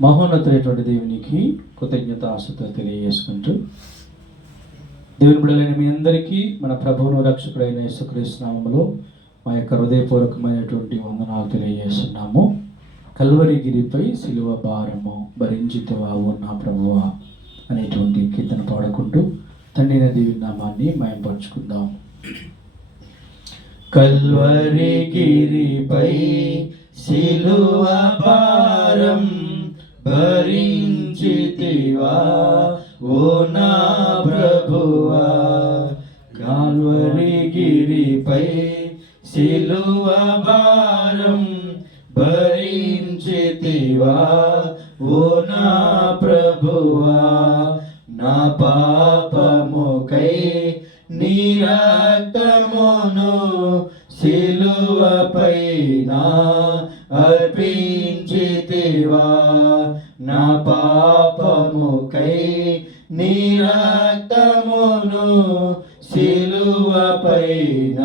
మహోన్నతులైనటువంటి దేవునికి కృతజ్ఞత ఆశతో తెలియజేసుకుంటూ దేవుని బిడలైన మీ అందరికీ మన ప్రభువును రక్షకుడైన యేసుక్రీస్తునామంలో మా యొక్క హృదయపూర్వకమైనటువంటి వందనాలు తెలియజేస్తున్నాము. కల్వరిగిరిపై సిలువ భారము భరించితవావు నా ప్రభువా అనేటువంటి కీర్తన పాడుకుంటూ తండ్రిన దేవి నామాన్ని మయంపరుచుకుందాం. కల్వరిగిరిపై సిలువ భారం భరించితివా? ఓ నా ప్రభువా కాల్వరి గిరిపై సిలువ భారం భరించితివా? ఓ నా ప్రభువా నా పాపముకై నీ అర్పించితివా నా పాపముకై నీ రక్తమును సిలువపైన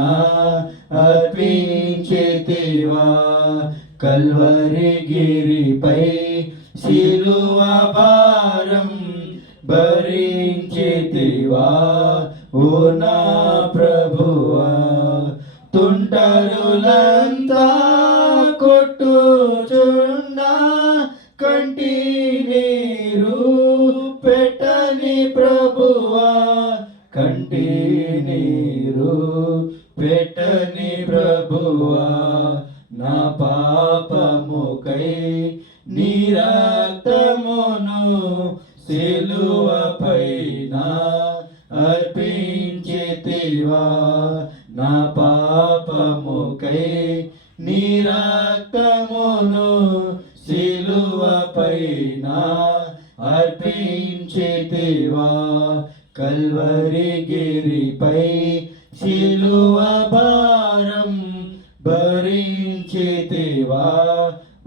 అర్పించితివా? కల్వరిగిరిపై శిలువ భారం భరించితివా? ఓ నా ప్రభువా తుంటరులంతా ప్రభువా కంటి నీరు పెట్టని ప్రభువా నా పాపముకై నీ సెలువ పైన అర్పించితివా నా పాపముకై నీ రక్తమును సిలువపైన అర్పించితివా కల్వరిగిరిపై శిలువ భారం భరించితివా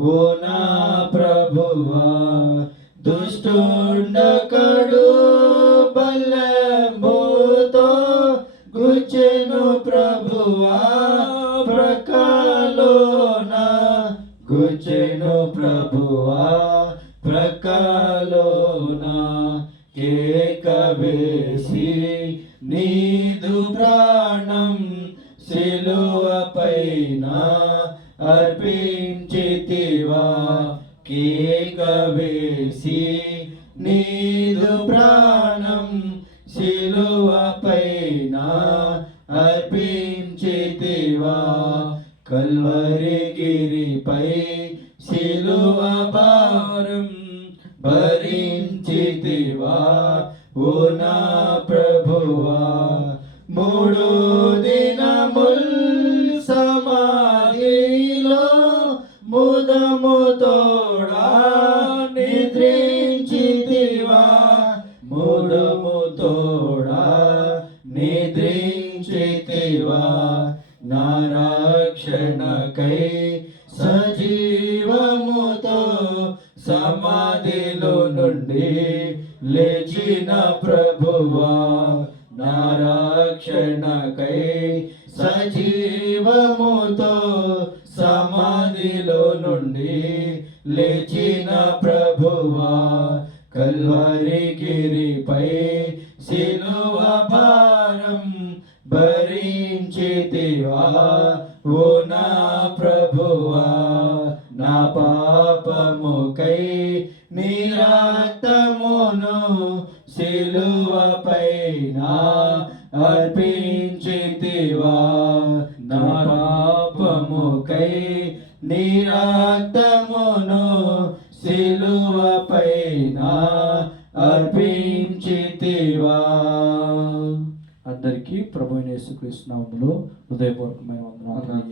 ఓ నా ప్రభువా దుష్టుండకడు బల్లెంబుతో గుచెను ప్రభువా ప్రకాలోన గుచెను ప్రభువా. ప్రకాలోన కేక వేసి నీదు ప్రాణం శిలువపైన అర్పించితివా కేక వేసి నీదు ప్రాణం శిలువపైన అర్పించితివా కల్వరి గిరిపై శిలువ భారం భరించితివా ఓ నా ప్రభువా మూడు దినముల్ సమాధిలో ముదము తోడా నిద్రించితివా. ముదము తోడా నిద్రించితివా. నా రక్షణకై సమాధిలో నుండి లేచిన ప్రభువా నా రక్షణకై సజీవముతో సమాధిలో నుండి లేచిన ప్రభువా కల్వరి గిరిపై సిలువ భారం భరించితివా ఓ నా ప్రభువా. నా పాపముకై నీ రక్తమును సిలువపైన అర్పించితివా. నా పాపముకై నీ రక్తమును సిలువపైన అర్పించితివా. అందరికీ ప్రభు యేసుక్రీస్తు నామములో హృదయపూర్వకమైన వందనాలు